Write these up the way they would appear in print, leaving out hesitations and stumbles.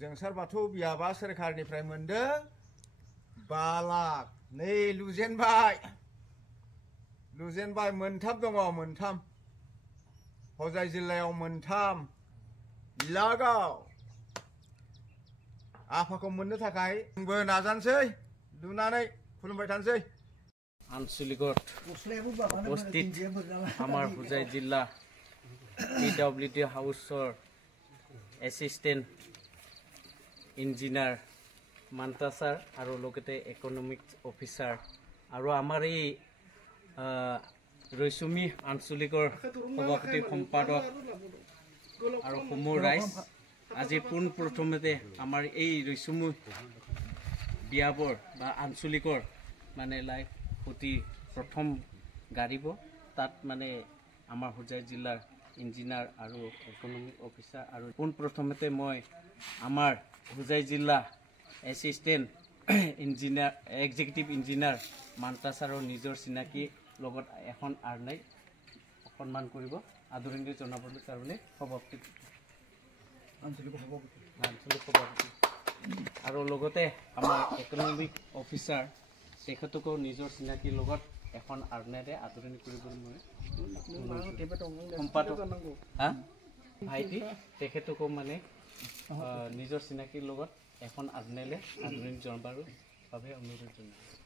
जोंसार बाथौ बियाबा सोरखारनिफ्राय मोनदों 5 लाख नै लुजेनबाय मोनथाम दङ मोनथाम हजाय जिल्लायाव मोनथाम इलागाव आफाखौ मोननो थाखाय जोंबो नाजानोसै लुनानै खुलुमबाय थानोसै आनसलिकत उपस्थित आमार हुजाय जिल्ला PWD हाउसर एसिस्टेंट इंजिनियर मान्ता सार आरो लगते इकोनॉमिक्स ऑफिसर आरो आमार এই रैसुमी आनसलिकर सभापति सम्पादक आरो समूह राइज আজি পোন প্ৰথমতে আমাৰ এই ৰৈসুমী বিয়াবৰ বা আঞ্চলিকৰ মানে লাইক অতি প্ৰথম গাড়ীব তাত মানে আমাৰ হুজাই জিলাৰ ইঞ্জিনিয়াৰ আৰু ইকোনমিক অফিচাৰ আৰু পোন প্ৰথমতে মই আমাৰ হুজাই জিলা assistant engineer executive engineer Manta ছাৰৰ নিজৰ চিনাকি লগত এখন আৰ্নাই সন্মান কৰিব আদৰণি জনাবলৈ কাৰণে সভাপতি আঞ্চলিক সভাপতি আৰু লগতে আমাৰ ইকোনমিক অফিচাৰ তেখেতকো নিজৰ চিনাকিৰ লগত এখন আৰ্নাইৰে আদৰণি কৰিবলৈ মই সম্পাদক ভাইটি তেখেতকো মানে নিজৰ চিনাকিৰ লগত এখন আৰ্নাইলে আদৰণি জনাবৰ বাবে অনুৰোধ জনাইছোঁ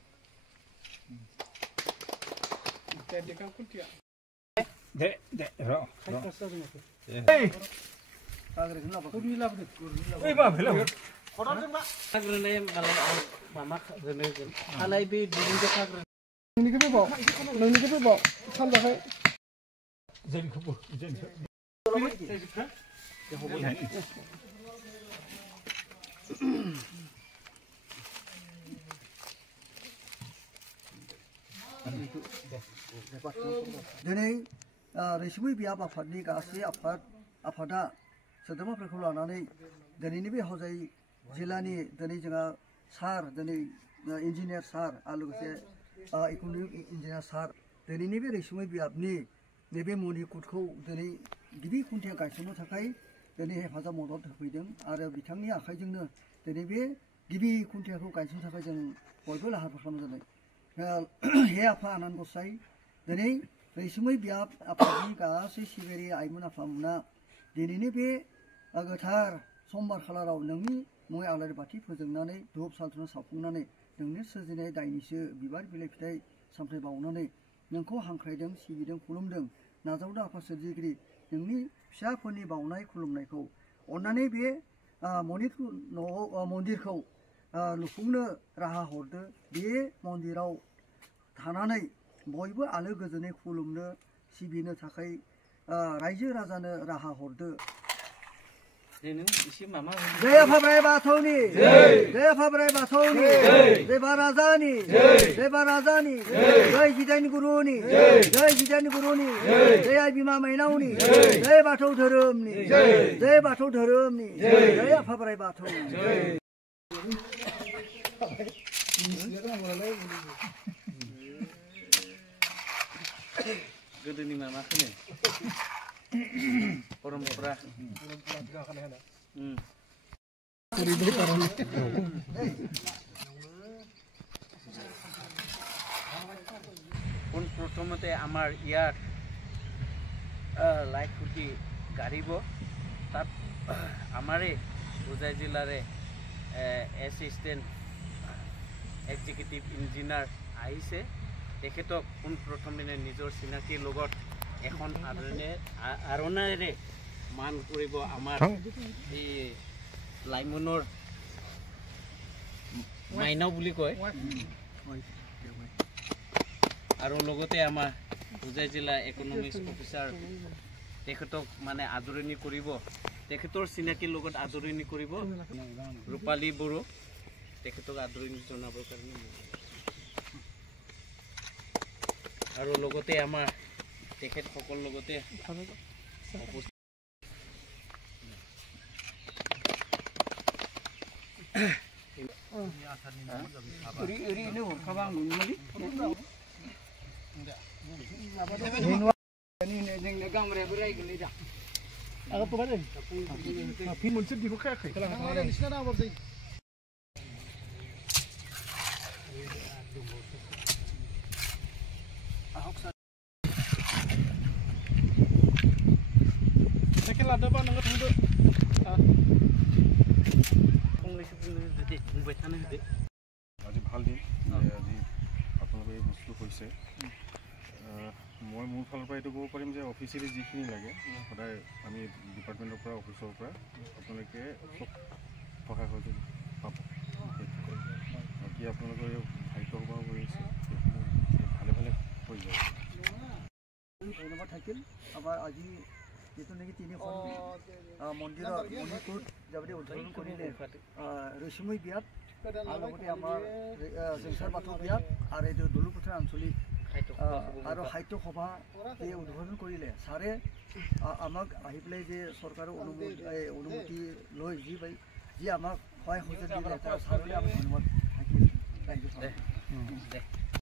दिनै रैसुमै बियाब आफादनि गासै आफादा सोद्रोमाफोरखौ लानानै दिनैनि बे हजाय जिल्लानि दिनै जोंहा सार दिनै इन्जिनियार सार आरो लोगोसे इक'नमिक इन्जिनियार सार दिनैनि बे रैसुमै बियाबनि नैबे मणिकुटखौ दिनै गिबि खुन्थिया गायसननो थाखाय दिनै हेफाजाब मदद होफैदों आरो बिथांनि आखाइजोंनो दिनै बे गिबि खुन्थियाखौ गायसननो थाखाय जों बयबो लाहार फाहार खालामनाय जादों हे आफा आनान गसाइ दिनै रैसुमै बियाब आफादनि गासै सिबियारि आइमोन आफामोना दिनैनि बे गोथार समबार खालाराव नोंनि मुङै आलारि बाथि फोजोंनानै धुप सालथुना सावफुंनानै नोंनि सोरजिनाय दाइनिसो बिबार बिलाइ फिथाइ सामथाइ बावनानै नोंखौ हांख्रायदों सिबिदों खुलुमदों नाजावदों आफा सोरजिगिरि नोंनि फिसाफोरनि बावनाय खुलुमनायखौ अन्नानै बे मन्दिरखौ लुफुंनो राहा हरदो बे मन्दिराव थानानै बयबो आलो गोजोनै खुलुमनो सिबिनो थाखाय रायजो राजानो राहा हरदो जय आफा बोराइ बाथौनि जय आफा बोराइ बाथौनि जय बाराजानि जय जिदाइन गुरुनि जय आइ बिमा माइनावनि जय बाथौ धोरोमनि जय आफा बोराइ बाथौ गोदोनि मामाखौनो परम्परा प्रथमते आमार यार लाइट फुटी गाड़ीब तक आमारे हुजाय जिलारे एसिस्टेंट एक्सिक्यूटिव इंजिनियर आइसे तेखेतक पोन प्रथम दिने निजर चिनाकिर लगत এখন আৰণাৰে মান কৰিব আমাৰ এই লাইমনৰ মাইনাও বুলি কয় আৰু লগতে আমাৰ হুজাই জিলা ইকোনমিক্স অফিচাৰ তেখেতক মানে আদৰণি কৰিব তেখেতৰ চিনাকিৰ লগত আদৰণি কৰিব ৰূপালী বড়ো তেখেতক আদৰণি জনাবৰ কাৰণে আৰু লগতে আমাৰ তেখেত সকল লগতে Agak tuh kan? Tapi muncul di buka kayak. Kalau ada di sana apa sih? Saya ada apa nggak tahu. আজি ভাল দিন আজি আপোনালোকে এই বস্তু হৈছে মই মোৰ ফালৰ পৰা এইটো ক'ব পাৰিম যে অফিচিয়েলি যিখিনি লাগে সদায় আমি ডিপাৰ্টমেণ্টৰ পৰা অফিচৰ পৰা আপোনালোকে চব সহায় সহযোগ পাব বাকী আপোনালোকৰ সাহিত্য সভা হৈ আছে ভালে ভালে হৈ যাব ধন্যবাদ থাকিল আমাৰ আজি যেটো নেকি তিনিখন মন্দিৰৰ মণিপুৰ যাবতে উদ্বোধন কৰিলে ৰৈচুমৈ বিয়াত আৰু লগতে আমাৰ জংচাৰ বাথৌ বিয়াত আৰু এইটো দলুপথাৰ আঞ্চলিক আৰু সাহিত্য সভা এই উদ্বোধন কৰিলে ছাৰে আমাক আহি পেলাই যে চৰকাৰৰ অনুমতি লৈ যি আমাক সহায় সহযোগ দিলে তাৰ ছাৰলৈ আমি ধন্যবাদ থাকিল ৰাইজৰ